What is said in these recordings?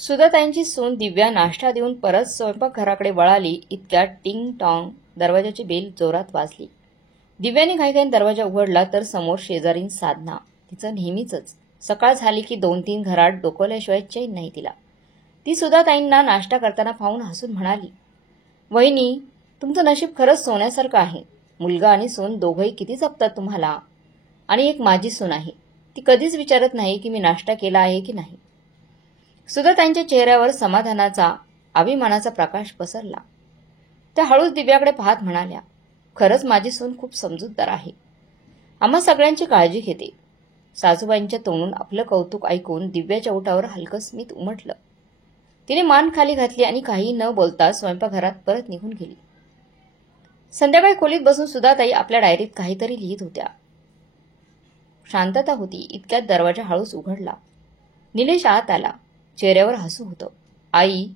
सुधाताईंची सून दिव्या नाश्ता देऊन परत स्वयंपाकघराकडे वळाली इतक्यात टिंग टॉंग दरवाजाची बेल जोरात वाजली. दिव्याने घाईघाईने दरवाजा उघडला तर समोर शेजारीन साधना. तिचं नेहमीच सकाळ झाली की 2-3 घरात डोकवल्याशिवाय चैन नाही तिला. ती सुधाताईंना नाश्ता करताना पाहून हसून म्हणाली, वहिनी, तुमचं नशीब खरंच सोन्यासारखं आहे. मुलगा आणि सून दोघंही किती जपतात तुम्हाला. आणि एक माझी सून आहे, ती कधीच विचारत नाही की मी नाश्ता केला आहे की नाही. सुधाताईंच्या चेहऱ्यावर समाधानाचा, अभिमानाचा प्रकाश पसरला. त्या हळूच दिव्याकडे पाहत म्हणाल्या, खरंच माझी सून खूप समजूतदार आहे. आम्हा सगळ्यांची काळजी घेते. सासूबाईंच्या तोंडून आपलं कौतुक ऐकून दिव्याच्या ओठावर हलकं स्मित उमटलं. तिने मान खाली घातली आणि काही न बोलता स्वयंपाकघरात परत निघून गेली. संध्याकाळी खोलीत बसून सुधाताई आपल्या डायरीत काहीतरी लिहित होत्या. शांतता होती इतक्यात दरवाजा हळूच उघडला. निलेश आत आला. चेहऱ्यावर हसू होतं. आई,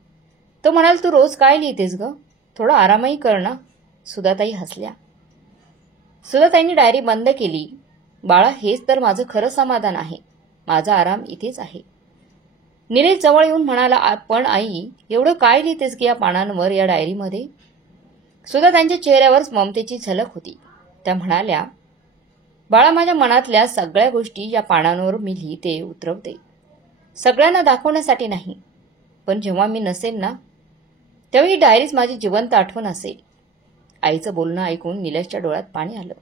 तो म्हणाल, तू रोज काय लिहितेस ग? थोडा आरामही कर ना. सुधाताई हसल्या. सुधाताईंनी डायरी बंद केली. बाळा, हेच तर माझं खरं समाधान आहे. माझा आराम इथेच आहे. निलेश जवळ येऊन म्हणाला, पण आई, एवढं काय लिहितेस की या पानांवर, या डायरीमध्ये? सुधाताईंच्या चेहऱ्यावर ममतेची झलक होती. त्या म्हणाल्या, बाळा, माझ्या मनातल्या सगळ्या गोष्टी या पानांवर मी लिहिते, उतरवते. सगळ्यांना दाखवण्यासाठी नाही, पण जेव्हा मी नसेल ना, तेव्हा ही डायरीच माझी जिवंत आठवण असेल. आईचं बोलणं ऐकून निलेशच्या डोळ्यात पाणी आलं.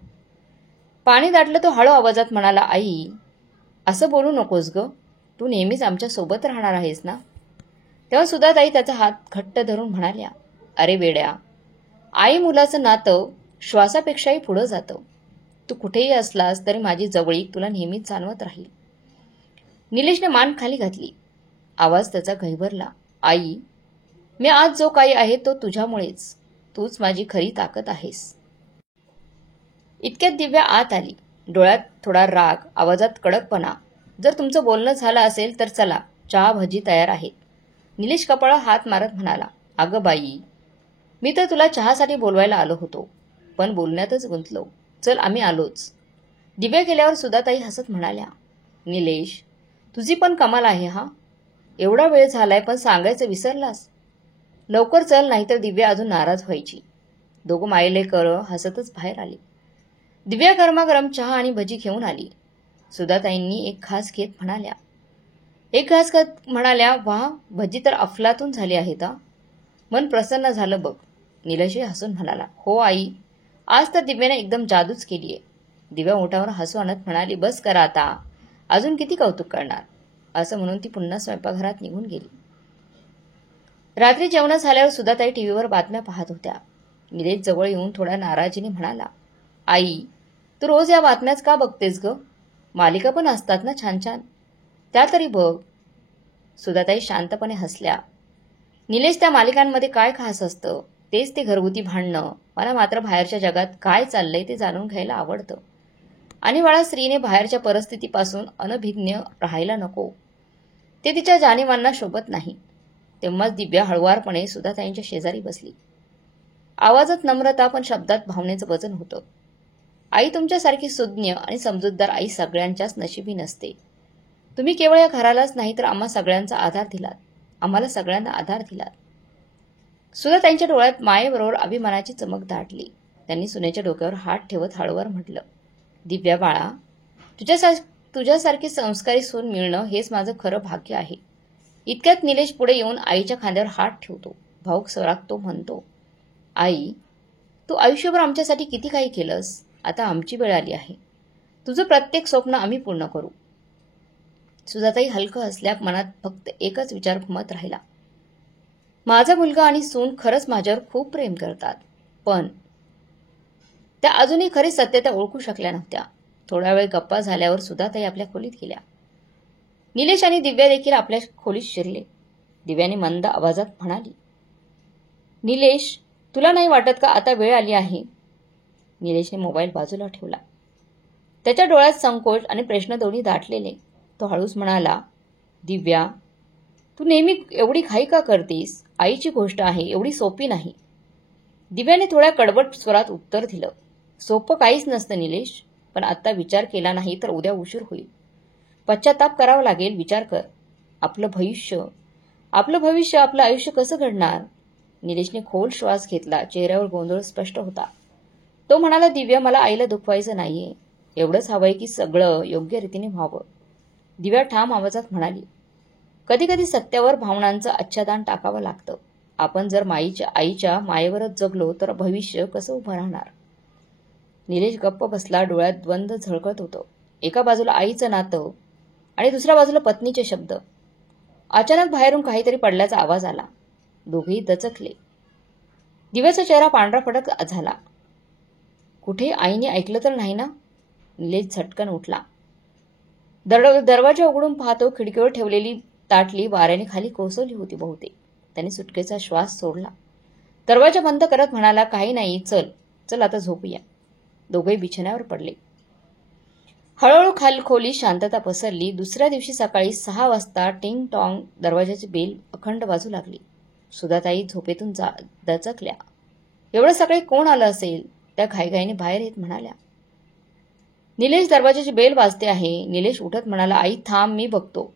पाणी दाटलं तो हळू आवाजात म्हणाला, आई, असं बोलू नकोस ग. तू नेहमीच आमच्या सोबत राहणार आहेस ना. तेव्हा सुधाताई त्याचा हात घट्ट धरून म्हणाल्या, अरे वेड्या, आई मुलाचं नातं श्वासापेक्षाही पुढं जातं. तू कुठेही असलास तरी माझी जवळीक तुला नेहमीच जाणवत राहील. निलेशने मान खाली घातली. आवाज त्याचा घहिरला, आई, मी आज जो काही आहे तो तुझ्यामुळेच. तूच माझी खरी ताकद आहेस. इतक्यात दिव्या आत आली. डोळ्यात थोडा राग, आवाजात कडकपणा. जर तुमचं बोलणं झालं असेल तर चला, चहा भजी तयार आहेत. निलेश कपाळात हात मारत म्हणाला, अगं बाई, मी तर तुला चहासाठी बोलवायला आलो होतो, पण बोलण्यातच गुंतलो. चल, आम्ही आलोच. दिव्या गेल्यावर सुधाताई हसत म्हणाल्या, निलेश, तुझी पण कमाल आहे हा. एवढा वेळ झालाय पण सांगायचं विसरलास. लवकर चल, नाहीतर दिव्या अजून नाराज व्हायची. दोघं मायलेकर हसतच बाहेर आली. दिव्या गरमागरम चहा आणि भजी घेऊन आली. सुधाताईंनी एक घास घेत म्हणाल्या, वाह, भजी तर अफलातून झाली आहेत हा. मन प्रसन्न झालं बघ. निलेशही हसून म्हणाला, हो आई, आज तर दिव्याने एकदम जादूच केलीये. दिव्या ओठावर हसू आणत म्हणाली, बस करा आता, अजून किती कौतुक करणार. असं म्हणून ती पुन्हा स्वयंपाकघरात निघून गेली. रात्री जेवण झाल्यावर सुधाताई टीव्हीवर बातम्या पाहत होत्या. निलेश जवळ येऊन थोड्या नाराजीने म्हणाला, आई, तू रोज या बातम्याच का बघतेस ग? मालिका पण असतात ना छान छान, त्या तरी बघ. सुधाताई शांतपणे हसल्या. निलेश, त्या मालिकांमध्ये काय खास असतं? तेच ते घरगुती भांडणं. मला मात्र बाहेरच्या जगात काय चाललंय ते जाणून घ्यायला आवडतं. आणि बाळा, स्त्रीने बाहेरच्या परिस्थितीपासून अनभिज्ञ राहायला नको. ते तिच्या जाणीवांना शोभत नाही. तेव्हाच दिव्या हळुवारपणे सुधाताईंच्या शेजारी बसली. आवाजात नम्रता पण शब्दात भावनेचं वजन होतं. आई, तुमच्यासारखी सुज्ञ आणि समजूतदार आई सगळ्यांच्याच नशिबी नसते. तुम्ही केवळ या घरालाच नाही तर आम्हा सगळ्यांचा आधार दिलात. आम्हाला सगळ्यांना आधार दिलात. सुधाताईंच्या डोळ्यात मायेबरोबर अभिमानाची चमक दाटली. त्यांनी सुनेच्या डोक्यावर हात ठेवत हळूवार म्हटलं, दिव्या बाळा, तुझ्यासारखी संस्कारी सून मिळणं हेच माझं खरं भाग्य आहे. इतक्यात निलेश पुढे येऊन आईच्या खांद्यावर हात ठेवतो. भाऊक स्वरात तो म्हणतो, आई, तू आयुष्यभर आमच्यासाठी किती काही केलंस. आता आमची वेळ आली आहे. तुझं प्रत्येक स्वप्न आम्ही पूर्ण करू. सुधाताई हलकं हसल्या. मनात फक्त एकच विचार घुमत राहिला, माझा मुलगा आणि सून खरंच माझ्यावर खूप प्रेम करतात. पण त्या अजूनही खरी सत्यता ओळखू शकल्या नव्हत्या. थोडा वेळ गप्पा झाल्यावर सुधाताई आपल्या खोलीत गेल्या. निलेश आणि दिव्या देखील आपल्या खोलीत शिरले. दिव्याने मंद आवाजात म्हणाली, निलेश, तुला नाही वाटत का आता वेळ आली आहे? निलेशने मोबाईल बाजूला ठेवला. त्याच्या डोळ्यात संकोच आणि प्रश्न दोन्ही दाटलेले. तो हळूच म्हणाला, दिव्या, तू नेहमी एवढी घाई का करतेस? आईची गोष्ट आहे, एवढी सोपी नाही. दिव्याने थोड्या कडवट स्वरात उत्तर दिलं, सोपं काहीच नसतं निलेश, पण आता विचार केला नाही तर उद्या उशीर होईल. पश्चाताप करावा लागेल. विचार कर. आपलं भविष्य, आपलं भविष्य, आपलं आयुष्य कसं घडणार? निलेशने खोल श्वास घेतला. चेहऱ्यावर गोंधळ स्पष्ट होता. तो म्हणाला, दिव्या, मला आईला दुखवायचं नाहीये. एवढंच हवंय की सगळं योग्य रीतीने व्हावं. दिव्या ठाम आवाजात म्हणाली, कधी कधी सत्यावर भावनांचं आच्छादन टाकावं लागतं. आपण जर आईच्या मायेवरच जगलो तर भविष्य कसं उभं राहणार? निलेश गप्प बसला. डोळ्यात द्वंद्व झळकत होतं. एका बाजूला आईचं नातं आणि दुसऱ्या बाजूला पत्नीचे शब्द. अचानक बाहेरून काहीतरी पडल्याचा आवाज आला. दोघेही दचकले. दिव्याचा चेहरा पांढरा फडक झाला. कुठे आईने ऐकलं तर नाही ना? निलेश झटकन उठला. दरवाजा उघडून पाहतो खिडकीवर ठेवलेली ताटली वाऱ्याने खाली कोसळली होती बहुतेक. त्याने सुटकेचा श्वास सोडला. दरवाजा बंद करत म्हणाला, काही नाही, चल चल आता झोपूया. दोघेही बिछाण्यावर पडले. हळूहळू खोली शांतता पसरली. दुसऱ्या दिवशी सकाळी 6 वाजता टिंग टॉंग दरवाजाची बेल अखंड वाजू लागली. सुधाताई झोपेतून दचकल्या. एवढं सकाळी कोण आलं असेल? त्या घाईघाईने बाहेर येत म्हणाल्या. निलेश, दरवाजाची बेल वाजते आहे. निलेश उठत म्हणाला, आई थांब, मी बघतो.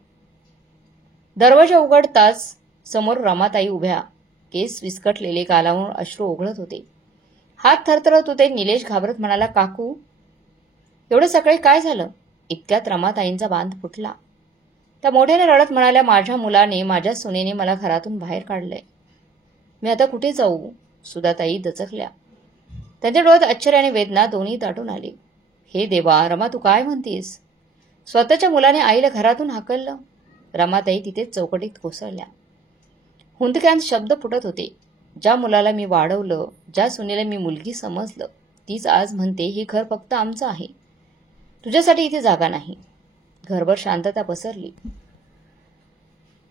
दरवाजा उघडताच समोर रमाताई उभ्या. केस विस्कटलेले, गालावरून अश्रू ओघळत होते. हात थरथरत होते. निलेश घाबरत म्हणाला, काकू, एवढं सकाळी काय झालं? इतक्यात रमाताईंचा बांध फुटला. त्या मोठ्याने रडत म्हणाल्या, माझ्या मुलाने, माझ्या सुनेने मला घरातून बाहेर काढलंय. मी आता कुठे जाऊ? सुधाताई दचकल्या. त्यांच्या डोळ्यात आश्चर्य आणि वेदना दोन्ही दाटून आले. हे देवा, रमा, तू काय म्हणतीस? स्वतःच्या मुलाने आईला घरातून हाकललं? रमाताई तिथेच चौकटीत कोसळल्या. हुंदक्यांत शब्द फुटत होते. ज्या मुलाला मी वाढवलं, ज्या सुनेला मी मुलगी समजलं, तीच आज म्हणते हे घर फक्त आमचं आहे, तुझ्यासाठी इथे जागा नाही. घरभर शांतता पसरली.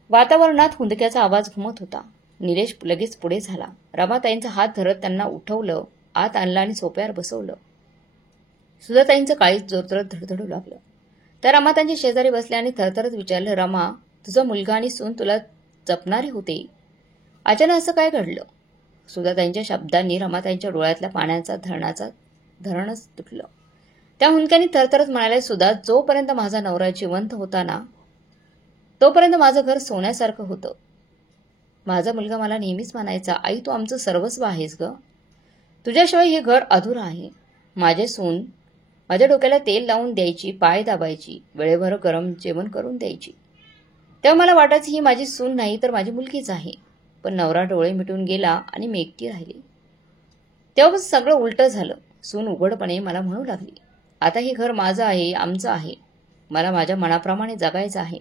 वातावरणात हुंदक्याचा आवाज घुमत होता. निलेश लगेच पुढे झाला. रमाताईंचा हात धरत त्यांना उठवलं, आत आणलं आणि सोप्यावर बसवलं. सुधाताईंचं काळीच जोरजोरात धडधडू लागलं. त्या रमाताईंच्या शेजारी बसल्या आणि थरथरत विचारलं, रमा, तुझा मुलगा आणि सून तुला जपणारे होते, अचानक असं काय घडलं? सुधाताईंच्या शब्दांनी रमाताईंच्या डोळ्यातल्या पाण्याचा धरणच तुटलं. त्या हुंदक्याने थरथरत म्हणाल्या, सुधा, जोपर्यंत माझा नवरा जिवंत होता ना, तोपर्यंत माझं घर सोन्यासारखं होतं. माझा मुलगा मला नेहमीच म्हणायचा, आई, तू आमचं सर्वस्व आहेस ग, तुझ्याशिवाय हे घर अधुरं आहे. माझे सून माझ्या डोक्याला तेल लावून द्यायची, पाय दाबायची, वेळेभर गरम जेवण करून द्यायची. तेव्हा मला वाटायचं ही माझी सून नाही तर माझी मुलगीच आहे. पण नवरा डोळे मिटून गेला आणि मी एकटी राहिली. तेव्हा सगळं उलटं झालं. सून उघडपणे मला म्हणू लागली, आता हे घर माझं आहे, आमचं आहे. मला माझ्या मनाप्रमाणे जगायचं आहे.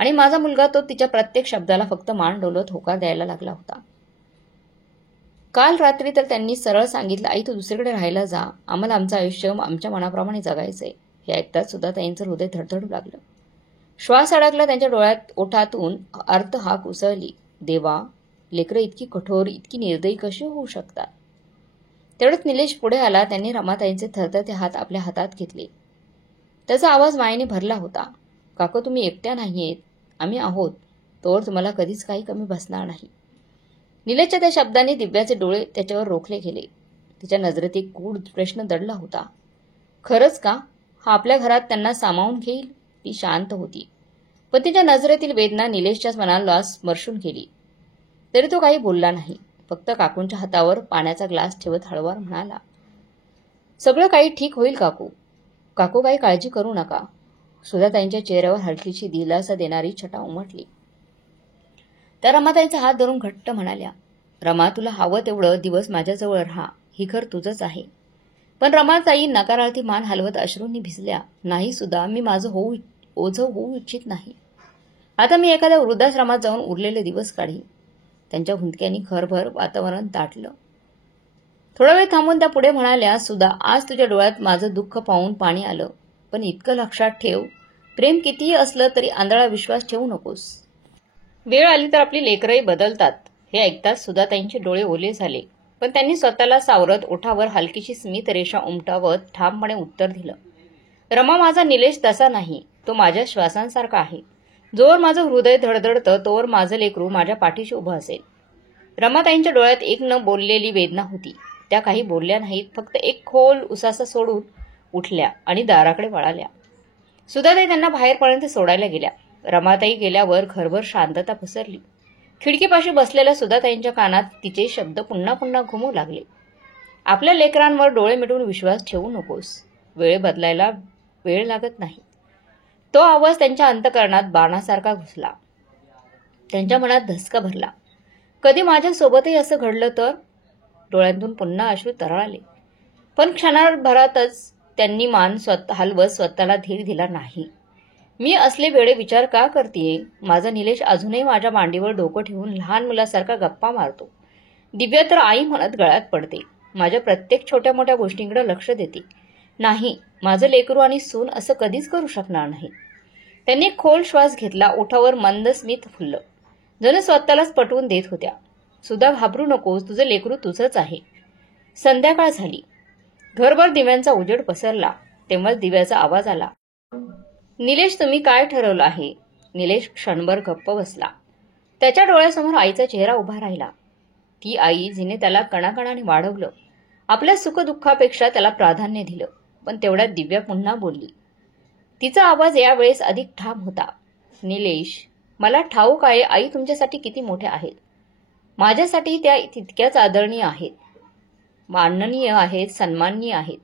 आणि माझा मुलगा तो तिच्या प्रत्येक शब्दाला फक्त मान डोलत होकार द्यायला लागला होता. काल रात्री तर त्यांनी सरळ सांगितलं, आई, तू दुसरीकडे राहायला जा, आम्हाला आमचं आयुष्य आमच्या मनाप्रमाणे जगायचंय. हे ऐकताच सुद्धा त्यांचं हृदय धडधडू लागलं. श्वास अडकला त्यांच्या डोळ्यात. ओठातून अर्थ हाक उसळली. देवा, लेकरं इतकी कठोर, इतकी निर्दयी कशी होऊ शकतात? तेवढ्यात निलेश पुढे आला. त्यांनी रमाताईंचे थरथरते हात आपल्या हातात घेतले. त्याचा आवाज मायेने भरला होता. काकू, तुम्ही एकट्या नाहीयेत, आम्ही आहोत. तोवर तुम्हाला कधीच काही कमी बसणार नाही. निलेशच्या त्या शब्दांनी दिव्याचे डोळे त्याच्यावर रोखले गेले. तिच्या नजरेत एक गूढ प्रश्न दडला होता. खरंच का? हा आपल्या घरात त्यांना सामावून घेईल? ती शांत होती, पण तिच्या नजरेतील वेदना निलेशच्याच मनाला स्पर्शून गेली. तरी तो काही बोलला नाही. फक्त काकूंच्या हातावर पाण्याचा ग्लास ठेवत हळूवार म्हणाला, सगळं काही ठीक होईल काकू. काकू, काही काळजी करू नका. सुधाताईंच्या चेहऱ्यावर हलकीशी दिलासा देणारी छटा उमटली. त्या रमाताईंचा हात धरून घट्ट म्हणाल्या, रमा, तुला हवं तेवढं दिवस माझ्याजवळ राहा, ही घर तुझंच आहे. पण रमाताई नकारार्थी मान हलवत अश्रूंनी भिजल्या. नाही सुद्धा, मी माझं ओझं होऊ इच्छित नाही. आता मी एखाद्या वृद्धाश्रमात जाऊन उरलेले दिवस काढी. त्यांच्या हुंदक्यांनी घरभर वातावरण दाटलं. थोडा वेळ थांबून त्या पुढे म्हणाल्या, सुधा, आज तुझ्या डोळ्यात माझं दुःख पाहून पाणी आलं. पण इतकं लक्षात ठेव, प्रेम कितीही असलं तरी आंधळा विश्वास ठेवू नकोस. वेळ आली तर आपली लेकरंही बदलतात. हे ऐकताच सुधाताईंचे डोळे ओले झाले. पण त्यांनी स्वतःला सावरत ओठावर हलकीशी स्मित रेषा उमटावत ठामपणे उत्तर दिलं, रमा, माझा निलेश तसा नाही. तो माझ्या श्वासांसारखा आहे. जोवर माझं हृदय धडधडतं तोवर माझं लेकरू माझ्या पाठीशी उभं असेल. रमाताईंच्या डोळ्यात एक न बोललेली वेदना होती. त्या काही बोलल्या नाहीत. फक्त एक खोल उसासा सोडून उठल्या आणि दाराकडे वळाल्या. सुधाताई त्यांना बाहेरपर्यंत सोडायला गेल्या. रमाताई गेल्यावर घरभर शांतता पसरली. खिडकीपाशी बसलेल्या सुधाताईंच्या कानात तिचे शब्द पुन्हा पुन्हा घुमू लागले. आपल्या लेकरांवर डोळे मिटून विश्वास ठेवू नकोस. वेळ बदलायला वेळ लागत नाही. तो आवाज त्यांच्या अंतःकरणात बाणासारखा घुसला. त्यांच्या मनात धसका भरला. कधी माझ्यासोबतही असं घडलं तर? डोळ्यांतून पुन्हा अश्रू तरळाले. पण क्षणाभरातच त्यांनी मान हलवत स्वतःला धीर दिला नाही. मी असले वेडे विचार का करतेय? माझा निलेश अजूनही माझ्या मांडीवर डोकं ठेवून लहान मुलासारखा गप्पा मारतो. दिव्या तर आई म्हणत गळ्यात पडते. माझ्या प्रत्येक छोट्या मोठ्या गोष्टींकडे लक्ष देते. नाही, माझं लेकरू आणि सून असं कधीच करू शकणार नाही. त्यांनी खोल श्वास घेतला. ओठावर मंद स्मित फुललं. जणू स्वतःलाच पटवून देत होत्या. सुद्धा घाबरू नकोस, तुझं लेकरू तुझंच आहे. संध्याकाळ झाली. घरभर दिव्यांचा उजेड पसरला. तेव्हाच दिव्याचा आवाज आला. निलेश, तुम्ही काय ठरवलं आहे? निलेश क्षणभर गप्प बसला. त्याच्या डोळ्यासमोर आईचा चेहरा उभा राहिला. ती आई जिने त्याला कणाकणाने वाढवलं. आपल्या सुखदुःखापेक्षा त्याला प्राधान्य दिलं. पण तेवढ्यात दिव्या पुन्हा बोलली. तिचा आवाज यावेळेस अधिक ठाम होता. निलेश, मला ठाऊक आहे आई तुमच्यासाठी किती मोठ्या आहेत. माझ्यासाठी त्या तितक्याच आदरणीय आहेत, माननीय आहेत, सन्माननीय आहेत.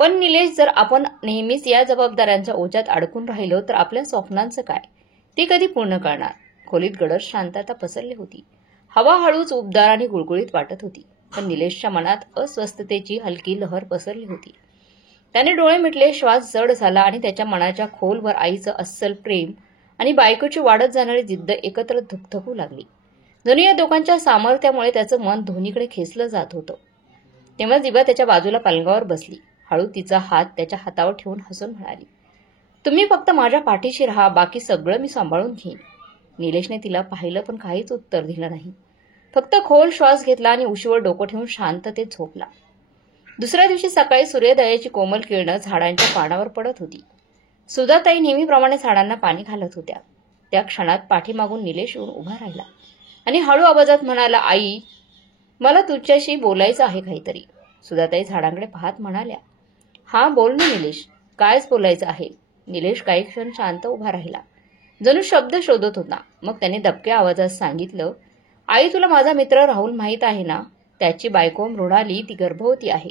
पण निलेश, जर आपण नेहमीच या जबाबदाऱ्यांच्या ओझ्यात अडकून राहिलो तर आपल्या स्वप्नांचं काय? ती कधी पूर्ण करणार? खोलीत गडद शांतता पसरली होती. हवा हळूच उबदार आणि गुळगुळीत वाटत होती. पण निलेशच्या मनात अस्वस्थतेची हलकी लहर पसरली होती. त्याने डोळे मिटले. श्वास जड झाला आणि त्याच्या मनाच्या खोलवर आईचं अस्सल प्रेम आणि बायकोची वाढत जाणारी जिद्द एकत्र धुकधुकू लागली. जणू या दोघांच्या सामर्थ्यामुळे त्याचं मन दोन्हीकडे खेचलं जात होतं. तेव्हा दिव्या त्याच्या बाजूला पलंगावर बसली. हळू तिचा हात त्याच्या हातावर ठेवून हसून म्हणाली, तुम्ही फक्त माझ्या पाठीशी राहा, बाकी सगळं मी सांभाळून घेईन. निलेशने तिला पाहिलं पण काहीच उत्तर दिलं नाही. फक्त खोल श्वास घेतला आणि उशीवर डोकं ठेवून शांततेत झोपला. दुसऱ्या दिवशी सकाळी सूर्योदयाची कोमल किरणं झाडांच्या पानावर पडत होती. सुधाताई नेहमीप्रमाणे झाडांना पाणी घालत होत्या. त्या क्षणात पाठीमागून निलेश येऊन उभा राहिला आणि हळू आवाजात म्हणाला, आई, मला तुझ्याशी बोलायचं आहे काहीतरी. सुधाताई झाडांकडे पाहत म्हणाल्या, हा, बोल ना निलेश, कायच बोलायचं आहे. निलेश काही क्षण शांत उभा राहिला, जणू शब्द शोधत होता. मग त्याने दबक्या आवाजात सांगितलं, आई, तुला माझा मित्र राहुल माहीत आहे ना? त्याची बायको मृणाली, ती गर्भवती आहे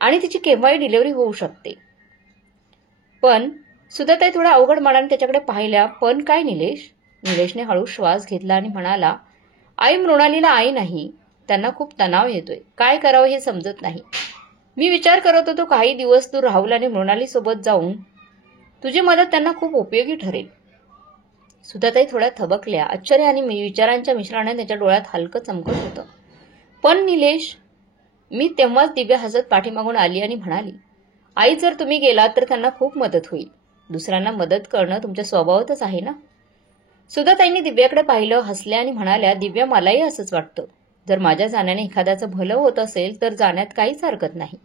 आणि तिची केव्हाही डिलिव्हरी होऊ शकते. पण सुधाताई थोड्या अवघड मनाने त्याच्याकडे पाहिल्या. पण काय निलेश? निलेशने हळू श्वास घेतला आणि म्हणाला, आई, मृणालीला आई नाही. त्यांना खूप तणाव येतोय. काय करावं हे समजत नाही. मी विचार करत होतो काही दिवस तू राहुल आणि मृणाली सोबत जाऊन तुझी मदत त्यांना खूप उपयोगी ठरेल. सुधाताई थोड्या थबकल्या. आश्चर्य आणि विचारांच्या मिश्रणाने त्याच्या डोळ्यात हलकं चमकत होतं. पण निलेश, मी तेव्हाच दिव्या हसत पाठीमागून आली आणि म्हणाली, आई, जर तुम्ही गेलात तर त्यांना खूप मदत होईल. दुसऱ्यांना मदत करणं तुमच्या स्वभावातच आहे ना? सुधाताईंनी दिव्याकडे पाहिलं, हसल्या आणि म्हणाल्या, दिव्या, मलाही असंच वाटतं. जर माझ्या जाण्याने एखाद्याचं भलं होत असेल तर जाण्यात काहीच हरकत नाही.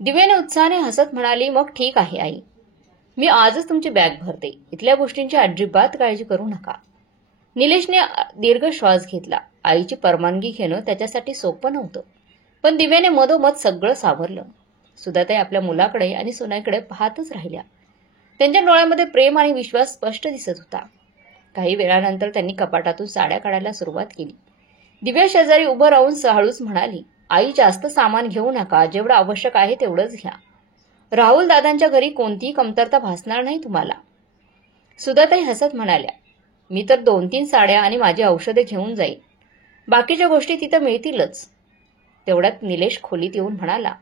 दिव्याने उत्साहाने हसत म्हणाली, मग ठीक आहे आई, मी आजच तुमची बॅग भरते. इथल्या गोष्टींची अजिबात काळजी करू नका. निलेशने दीर्घ श्वास घेतला. आईची परवानगी घेणं त्याच्यासाठी सोपं नव्हतं. पण दिव्याने मधोमध सगळं सावरलं. सुधाताई आपल्या मुलाकडे आणि सुनाईकडे पाहतच राहिल्या. त्यांच्या डोळ्यामध्ये प्रेम आणि विश्वास स्पष्ट दिसत होता. काही वेळानंतर त्यांनी कपाटातून साड्या काढायला सुरुवात केली. दिव्या शेजारी उभं राहून हळूच म्हणाली, आई, जास्त सामान घेऊ नका. जेवढं आवश्यक आहे तेवढंच घ्या. राहुल दादांच्या घरी कोणतीही कमतरता भासणार नाही तुम्हाला. सुधाताई हसत म्हणाल्या, मी तर 2-3 साड्या आणि माझी औषधे घेऊन जाईन. बाकीच्या गोष्टी तिथं मिळतीलच. तेवढ्यात निलेश खोलीत येऊन म्हणाला,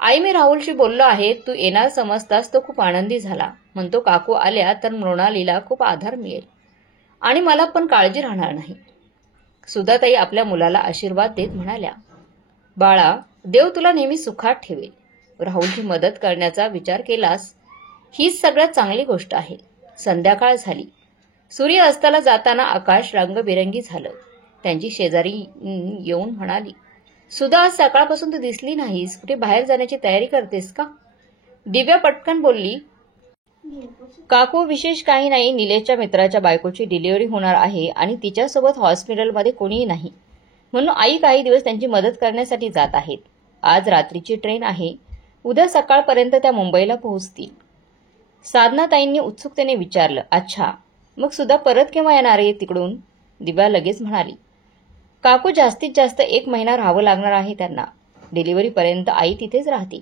आई, मी राहुलशी बोललो आहे. तू येणार समजताच तो खूप आनंदी झाला. म्हणतो, काकू आल्या तर मृणालीला खूप आधार मिळेल आणि मला पण काळजी राहणार नाही. सुधाताई आपल्या मुलाला आशीर्वाद देत म्हणाल्या, बाळा, देव तुला नेहमी सुखात ठेवेल. राहुलची मदत करण्याचा विचार केलास हीच सगळ्यात चांगली गोष्ट आहे. संध्याकाळ झाली. सूर्य अस्ताला जाताना आकाश रंगबिरंगी झालं. त्यांची शेजारी येऊन म्हणाली, सुधा, आज सकाळपासून तू दिसली नाहीस. कुठे बाहेर जाण्याची तयारी करतेस का? दिव्या पटकन बोलली, काकू, विशेष काही नाही. निलेशच्या मित्राच्या बायकोची डिलिव्हरी होणार आहे आणि तिच्यासोबत हॉस्पिटलमध्ये कोणीही नाही, म्हणून आई काही दिवस त्यांची मदत करण्यासाठी जात आहेत. आज रात्रीची ट्रेन आहे. उद्या सकाळपर्यंत त्या मुंबईला पोहोचतील. साधनाताईंनी उत्सुकतेने विचारलं, अच्छा, मग सुद्धा परत केव्हा येणार आहे तिकडून? दिव्या लगेच म्हणाली, काकू जास्तीत जास्त 1 महिना राहावं लागणार आहे त्यांना. डिलिव्हरीपर्यंत आई तिथेच राहतील.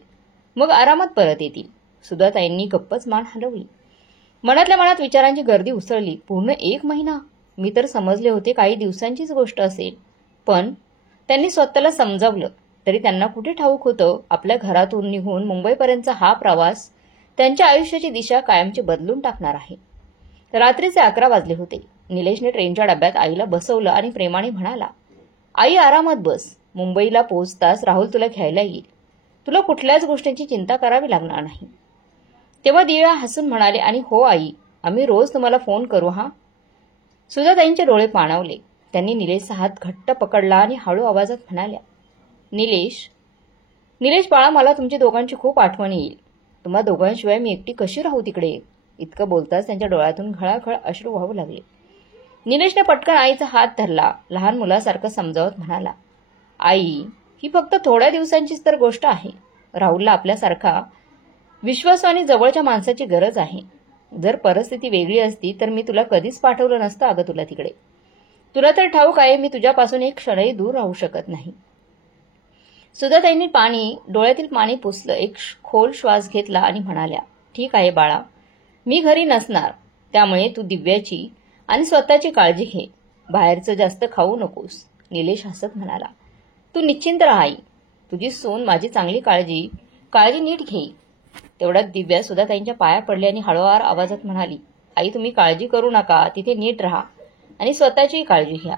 मग आरामात परत येतील. सुधाताईंनी गप्पच मान हलवली. मनातल्या मनात विचारांची गर्दी उसळली. पूर्ण 1 महिना? मी तर समजले होते काही दिवसांचीच गोष्ट असेल. पण त्यांनी स्वतःला समजावलं तरी त्यांना कुठे ठाऊक होतं आपल्या घरातून निघून मुंबईपर्यंतचा हा प्रवास त्यांच्या आयुष्याची दिशा कायमची बदलून टाकणार आहे. रात्रीचे 11 वाजले होते. निलेशने ट्रेनच्या डब्यात आईला बसवलं आणि प्रेमाने म्हणाला, आई आरामात बस. मुंबईला पोहोचताच राहुल तुला घ्यायला येईल. तुला कुठल्याच गोष्टींची चिंता करावी लागणार नाही. तेव्हा दिव्या हसून म्हणाले, आणि हो आई, आम्ही रोज तुम्हाला फोन करू हा. सुधाताईंचे डोळे पाणावले. त्यांनी निलेशचा हात घट्ट पकडला आणि हळू आवाजात म्हणाल्या, निलेश बाळा, मला तुमच्या दोघांची खूप आठवण येईल. तुम्हा दोघांशिवाय मी एकटी कशी राहू तिकडे. इतकं बोलताच त्यांच्या डोळ्यातून घळाघळ अश्रू वाहू लागले. निलेशने पटकन आईचा हात धरला. लहान मुलासारखं समजावत म्हणाला, आई, ही फक्त थोड्या दिवसांचीच तर गोष्ट आहे. राहुलला आपल्यासारखा विश्वासू आणि जवळच्या माणसाची गरज आहे. जर परिस्थिती वेगळी असती तर मी तुला कधीच पाठवलं नसतं अगं तुला तिकडे. तुला तर ठाऊक आहे मी तुझ्यापासून एक क्षणही दूर राहू शकत नाही. सुधाताईंनी डोळ्यातील पाणी पुसलं. एक खोल श्वास घेतला आणि म्हणाल्या, ठीक आहे बाळा, मी घरी नसणार. त्यामुळे तू दिव्याची आणि स्वतःची काळजी घे. बाहेरचं जास्त खाऊ नकोस. निलेश हसत म्हणाला, तू निश्चिंत राहा आई. तुझी सून माझी चांगली काळजी नीट घेईल. तेवढ्यात दिव्या सुधाताईंच्या पाया पडली आणि हळूवार आवाजात म्हणाली, आई तुम्ही काळजी करू नका. तिथे नीट राहा आणि स्वतःची काळजी घ्या.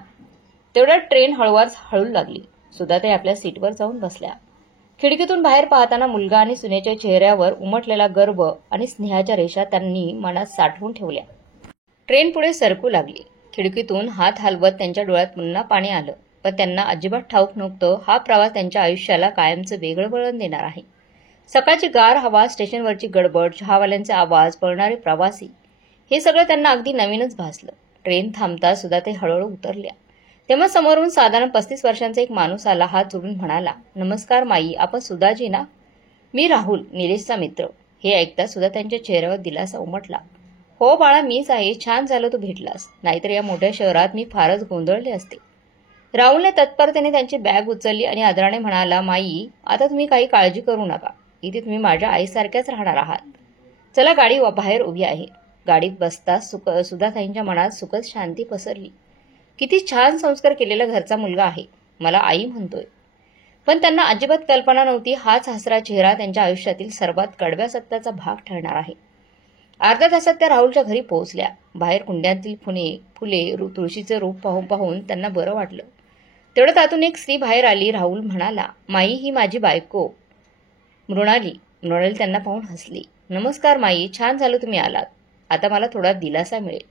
तेवढ्यात ट्रेन हळूवार हळू लागली. सुधाताई आपल्या सीटवर जाऊन बसल्या. खिडकीतून बाहेर पाहताना मुलगा आणि सुनेच्या चेहऱ्यावर उमटलेला गर्व आणि स्नेहाच्या रेषा त्यांनी मनात साठवून ठेवल्या. ट्रेन पुढे सरकू लागली. खिडकीतून हात हलवत त्यांच्या डोळ्यात पुन्हा पाणी आलं. पण त्यांना अजिबात ठाऊक नव्हतं हा प्रवास त्यांच्या आयुष्याला कायमचं वेगळं वळण देणार आहे. सकाळची गार हवा, स्टेशनवरची गडबड, चहावाल्यांचे आवाज, पळणारे प्रवासी, हे सगळं त्यांना अगदी नवीनच भासलं. ट्रेन थांबता सुधाताई हळूहळू उतरल्या. तेव्हा समोरून साधारण 35 वर्षांचा एक माणूस आला. हात जोडून म्हणाला, नमस्कार माई, आपण सुधाजी ना. मी राहुल, निलेशचा मित्र. हे ऐकता सुधाताईंच्या चेहऱ्यावर दिलासा उमटला. हो बाळा, मीच आहे. छान झालं तू भेटलास. नाहीतर या मोठ्या शहरात मी फारच गोंधळले असते. राहुलने तत्परतेने त्यांची बॅग उचलली आणि आदराने म्हणाला, माई, आता तुम्ही काही काळजी करू नका. इथे तुम्ही माझ्या आईसारख्याच राहणार आहात. चला, गाडी बाहेर उभी आहे. गाडीत बसताच सुधाताईंच्या मनात सुखद शांती पसरली. किती छान संस्कार केलेला घरचा मुलगा आहे. मला आई म्हणतोय. पण त्यांना अजिबात कल्पना नव्हती हाच हसरा चेहरा त्यांच्या आयुष्यातील सर्वात कडव्या सत्याचा भाग ठरणार आहे. अर्ध्या तासात त्या राहुलच्या घरी पोहोचल्या. बाहेर कुंड्यातील फुले तुळशीचे रूप पाहून त्यांना बरं वाटलं. तेवढं त्यातून एक स्त्री बाहेर आली. राहुल म्हणाला, माई, ही माझी बायको मृणाली. मृणाली त्यांना पाहून हसली. नमस्कार माई, छान झालं तुम्ही आलात. आता मला थोडा दिलासा मिळेल.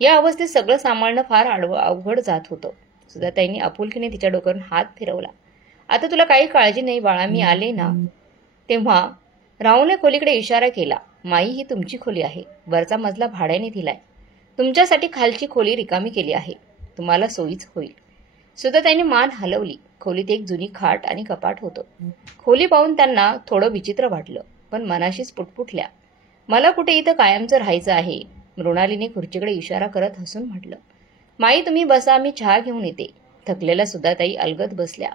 या अवस्थेत सगळं सांभाळणं फार अवघड जात होतं. सुधाताईंनी आपुलकीने तिच्या डोक्यावरून हात फिरवला. आता तुला काही काळजी नाही बाळा, मी आले ना. तेव्हा राहुलने खोलीकडे इशारा केला. माई, ही तुमची खोली आहे. वरचा मजला भाड्याने दिलाय. तुमच्यासाठी खालची खोली रिकामी केली आहे. तुम्हाला सोयीच होईल. सुधाताईंनी मान हलवली. खोलीत एक जुनी खाट आणि कपाट होतं. खोली पाहून त्यांना थोडं विचित्र वाटलं, पण मनाशीच पुटपुटल्या. मला कुठे इथं कायमचं राहायचं आहे. मृणालीने खुर्चीकडे इशारा करत हसून म्हटलं, माई तुम्ही बसा, मी चहा घेऊन येते. थकलेल्या सुधाताई अलगद बसल्या.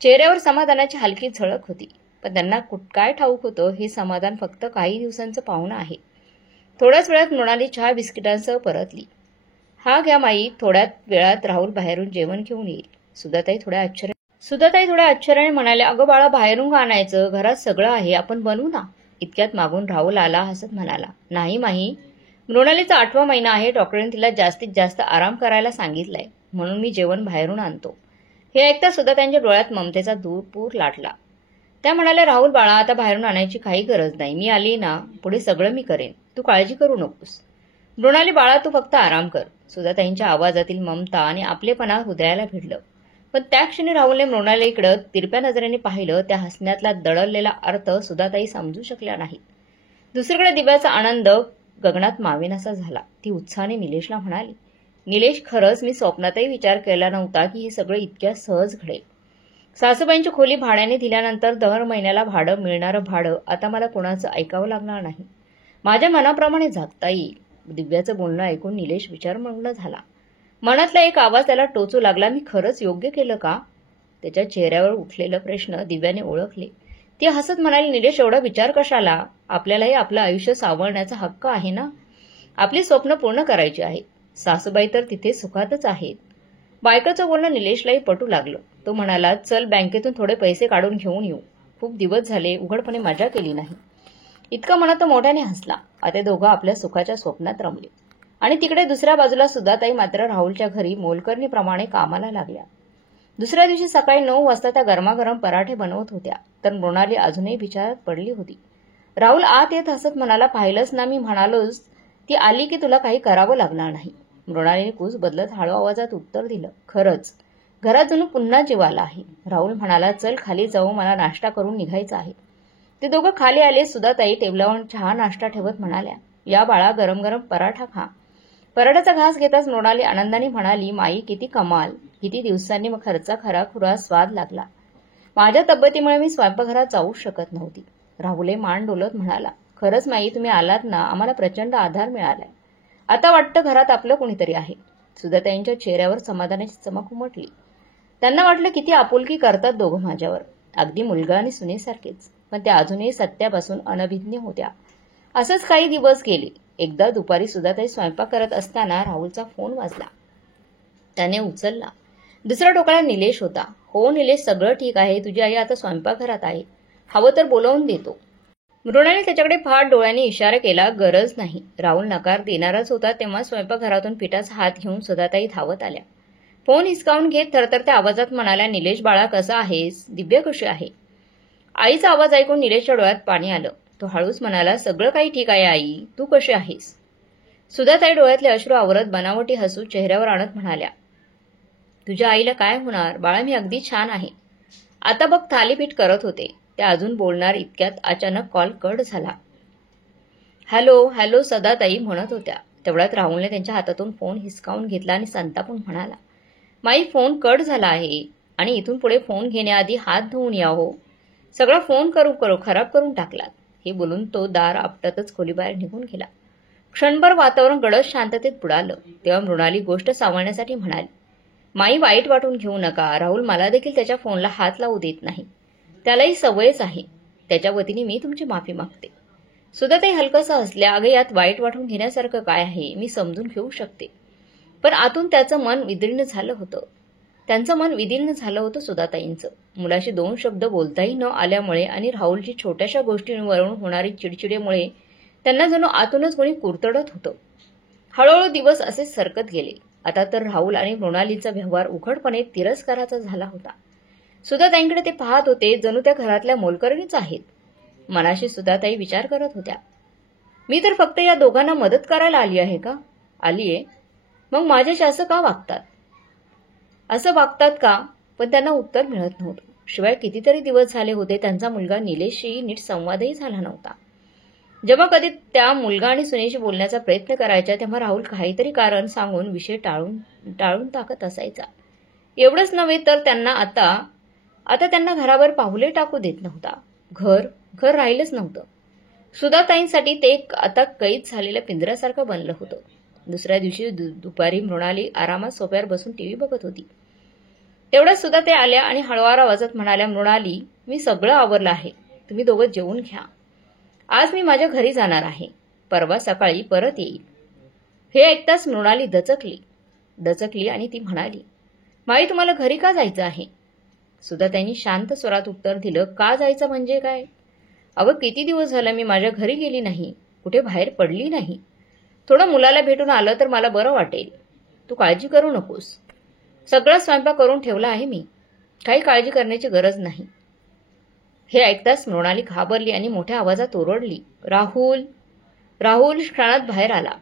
चेहऱ्यावर समाधानाची हलकी झळक होती. पण त्यांना काय ठाऊक होतं हे समाधान फक्त काही दिवसांचं पाहुणं आहे. थोड्याच वेळात मृणाली चहा बिस्किटांसह परतली. हा घ्या माई, थोड्याच वेळात राहुल बाहेरून जेवण घेऊन येईल. सुधाताई थोड्या आश्चर्याने म्हणाल्या, अगं बाळा, बाहेरून का आणायचं? घरात सगळं आहे, आपण बनवू ना. इतक्यात मागून राहुल आला. हसत म्हणाला, नाही माही, मृणालीचा 8वा महिना आहे. डॉक्टरांनी तिला जास्तीत जास्त आराम करायला सांगितलंय, म्हणून मी जेवण बाहेरून आणतो. हे ऐकता सुद्धा त्यांच्या डोळ्यात ममतेचा पूर लाटला. त्या म्हणाल्या, राहुल बाळा, आता बाहेरून आणायची काही गरज नाही. मी आली ना, पुढे सगळं मी करेन. तू काळजी करू नकोस. मृणाली बाळा, तू फक्त आराम कर. सुधाताईंच्या आवाजातील ममता आणि आपलेपणा हृदयाला भिडलं. पण त्या क्षणी राहुलने मृणालीकडे तिरप्या नजरेने पाहिलं. त्या हसण्यातला दडलेला अर्थ सुधाताई समजू शकल्या नाहीत. दुसरीकडे दिव्याचा आनंद गगनात मावेनासा झाला. ती उत्साहाने निलेशला म्हणाली, निलेश, खरंच मी स्वप्नातही विचार केला नव्हता की हे सगळं इतक्या सहज घडेल. सासूबाईंची खोली भाड्याने दिल्यानंतर दर महिन्याला भाडं मिळणारं भाडं आता मला कोणाचं ऐकावं लागणार नाही. माझ्या मनाप्रमाणे जगता येईल. दिव्याचं बोलणं ऐकून निलेश विचारमग्न झाला. मनातला एक आवाज त्याला टोचू लागला, मी खरंच योग्य केलं का? त्याच्या चेहऱ्यावर उठलेला प्रश्न दिव्याने ओळखले. ती हसत म्हणाली, निलेश एवढा विचार कशाला? आपल्यालाही आपलं आयुष्य सावरण्याचा हक्क आहे ना. आपली स्वप्न पूर्ण करायची आहेत. सासूबाई तर तिथे सुखातच आहेत. बायकोचं बोलणं निलेशलाही पटू लागलं. तो म्हणाला, चल बँकेतून थोडे पैसे काढून घेऊन येऊ. खूप दिवस झाले उघडपणे मजा केली नाही. इतकं म्हणत तो मोठ्याने हसला. आता दोघं आपल्या सुखाच्या स्वप्नात रमले. आणि तिकडे दुसऱ्या बाजूला सुधाताई मात्र राहुलच्या घरी मोलकरणीप्रमाणे कामाला लागल्या. दुसऱ्या दिवशी सकाळी 9 वाजता त्या गरमागरम पराठे बनवत होत्या, तर मृणाली अजूनही विचारात पडली होती. राहुल आत येत हसत म्हणाला, पाहिलंच ना, मी म्हणालोच ती आली की तुला काही करावं लागणार नाही. मृणालीने कूस बदलत हळू आवाजात उत्तर दिलं, खरंच घरात जणू पुन्हा जीव आला आहे. राहुल म्हणाला, चल खाली जाऊ, मला नाश्ता करून निघायचा आहे. ते दोघं खाली आले. सुधाताई टेबलावर चहा नाश्ता ठेवत म्हणाल्या, या बाळा, गरम गरम पराठा खा. पराठ्याचा घास घेताच मृणाली आनंदाने म्हणाली, माई किती कमाल, किती दिवसांनी मग खर्चा खराखुरा स्वाद लागला. माझ्या तब्येतीमुळे मी स्वयंपाकघरात जाऊ शकत नव्हती. राहुले मान डोलत म्हणाला, खरंच माई, तुम्ही आलात ना, आम्हाला प्रचंड आधार मिळालाय. आता वाटतं घरात आपलं कोणीतरी आहे. सुधाताईंच्या चेहऱ्यावर समाधानाची चमक उमटली. त्यांना वाटलं किती आपुलकी करतात दोघं माझ्यावर, अगदी मुलगा आणि सुनेसारखेच. पण त्या अजूनही सत्यापासून अनभिज्ञ होत्या. असंच काही दिवस गेले. एकदा दुपारी सुधाताई स्वयंपाक करत असताना राहुलचा फोन वाजला. त्याने उचलला. दुसऱ्या टोकाला निलेश होता. हो निलेश, सगळं ठीक आहे, तुझी आई आता स्वयंपाकघरात आहे, हवं तर बोलावून देतो. मृणाने त्याच्याकडे फार डोळ्यांनी इशारा केला, गरज नाही. राहुल नकार देणारच होता तेव्हा स्वयंपाकघरातून पिठाचा हात घेऊन सुधाताई धावत आल्या. फोन हिसकावून घेत थरथरत्या आवाजात म्हणाल्या, निलेश बाळा, कसा आहेस? दिव्या कशी आहे? आईचा आवाज ऐकून निलेशच्या डोळ्यात पाणी आलं. तो हळूच म्हणाला, सगळं काही ठीक आहे आई, तू कशी आहेस? सुधाताई डोळ्यातले अश्रू आवरत बनावटी हसू चेहऱ्यावर आणत म्हणाल्या, तुझ्या आईला काय होणार बाळा, मी अगदी छान आहे. आता बघ थालीपीठ करत होते. त्या अजून बोलणार इतक्यात अचानक कॉल कट झाला. हॅलो हॅलो सदाताई म्हणत होत्या. तेवढ्यात राहुलने त्यांच्या हातातून फोन हिसकावून घेतला आणि संतापून म्हणाला, माई, फोन कट झाला आहे आणि इथून पुढे फोन घेण्याआधी हात धुवून या हो. सगळा फोन करू खराब करून टाकलात. हे बोलून तो दार आपटतच खोलीबाहेर निघून गेला. क्षणभर वातावरण गडद शांततेत बुडालं. तेव्हा मृणाली गोष्ट सावरण्यासाठी म्हणाली, माई, वाईट वाटून घेऊ नका. राहुल मला देखील त्याच्या फोनला हात लावू देत नाही. त्यालाही सवयच आहे. त्याच्या वतीने मी तुमची माफी मागते. सुधाताई हलकसं हसल्या, अगं यात वाईट वाटून घेण्यासारखं काय आहे, मी समजून घेऊ शकते. पण आतून त्याचं मन विदीर्ण झालं होतं. त्यांचं मन विदीर्ण झालं होतं सुधाताईंचं. मुलाशी 2 शब्द बोलताही न आल्यामुळे आणि राहुलची छोट्याशा गोष्टींवरून होणारी चिडचिडेमुळे त्यांना जणू आतूनच कोणी कुरतडत होतं. हळूहळू दिवस असेच सरकत गेले. आता तर राहुल आणि मृणालीचा व्यवहार उघडपणे तिरस्काराचा झाला होता. सुधाताईंकडे ते पाहत होते जणू त्या घरातल्या मोलकरणीच आहेत. मनाशी सुधाताई विचार करत होत्या, मी तर फक्त या दोघांना मदत करायला आली आहे का? आलीये, मग माझ्याशी असं का वागतात? असं वागतात का? पण त्यांना उत्तर मिळत नव्हतं. शिवाय कितीतरी दिवस झाले होते त्यांचा मुलगा निलेशशी नीट संवादही झाला नव्हता. जेव्हा कधी त्या मुलगा आणि सुनेशी बोलण्याचा प्रयत्न करायचा तेव्हा राहुल काहीतरी कारण सांगून विषय टाळून टाकत असायचा. एवढंच नव्हे तर त्यांना आता त्यांना घरावर पाहुले टाकू देत नव्हता. घर राहिलंच नव्हतं. सुधाताईंसाठी ते आता कैद झालेल्या पिंजऱ्यासारखं बनलं होतं. दुसऱ्या दिवशी दुपारी मृणाली आरामात सोफ्यावर बसून टीव्ही बघत होती. तेवढ्यात सुद्धा ते आल्या आणि हळुवार आवाजात म्हणाल्या, मृणाली, मी सगळं आवरलं आहे, तुम्ही दोघं जेवून घ्या. आज मी माझ्या घरी जाणार आहे. परवा सकाळी परत येईल. हे ऐकताच मृणाली दचकली आणि ती म्हणाली, माई, तुम्हाला घरी का जायचं आहे? सुधाताईंनी शांत स्वरात उत्तर दिलं, का जायचं म्हणजे काय? अगं किती दिवस झालं मी माझ्या घरी गेली नाही, कुठे बाहेर पडली नाही. थोडं मुलाला भेटून आलं तर मला बरं वाटेल. तू काळजी करू नकोस. सगळा स्वयंपाक करून ठेवला आहे मी. काही काळजी करण्याची गरज नाही. हे ऐकताच मृणाली घाबरली आणि मोठ्या आवाजात ओरडली, राहुल. राहुल क्षणात बाहेर आला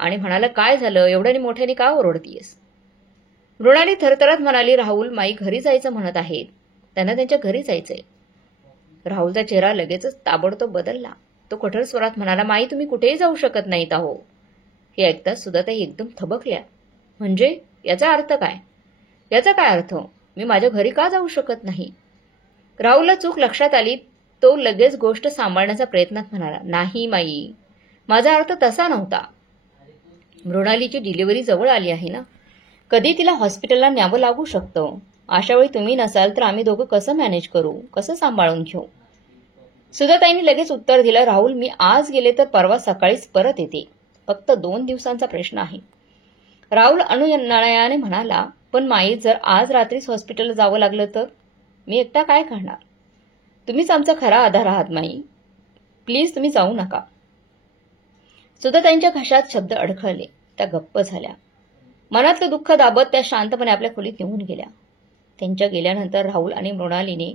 आणि म्हणाला, काय झालं, एवढ्याने मोठ्याने का ओरडतीयस? मृणाली थरथरत म्हणाली, राहुल, माई घरी जायचं म्हणत आहेत. त्यांना त्यांच्या घरी जायचंय. राहुलचा चेहरा लगेचच ताबडतोब बदलला. तो कठोर स्वरात म्हणाला, माई, तुम्ही कुठेही जाऊ शकत नाहीत आहो. हे ऐकताच सुधाताई एकदम थबकल्या. म्हणजे याचा अर्थ काय? याचा काय अर्थ? मी माझ्या घरी का जाऊ शकत नाही? राहुलला चूक लक्षात आली. तो लगेच गोष्ट सांभाळण्याचा प्रयत्नात म्हणाला, नाही माई, माझा अर्थ तसा नव्हता. मृणालीची डिलिव्हरी जवळ आली आहे ना. कधी तिला हॉस्पिटलला न्यावं लागू शकतं. अशावेळी तुम्ही नसाल तर आम्ही दोघं कसं मॅनेज करू, कसं सांभाळून घेऊ? सुधाताईंनी लगेच उत्तर दिलं, राहुल, मी आज गेले तर परवा सकाळीच परत येते. फक्त 2 दिवसांचा प्रश्न आहे. राहुल अनुनयाने म्हणाला, पण माई, जर आज रात्रीच हॉस्पिटलला जावं लागलं तर? मी एकटा काय करणार? तुम्हीच आमचा खरा आधार आहात माई. प्लीज तुम्ही जाऊ नका. सुधाताईंच्या घशात शब्द अडखळले. त्या गप्प झाल्या. मनातलं दुःख दाबत त्या शांतपणे आपल्या खोलीत निघून गेल्या. त्यांच्या गेल्यानंतर राहुल आणि मृणालीने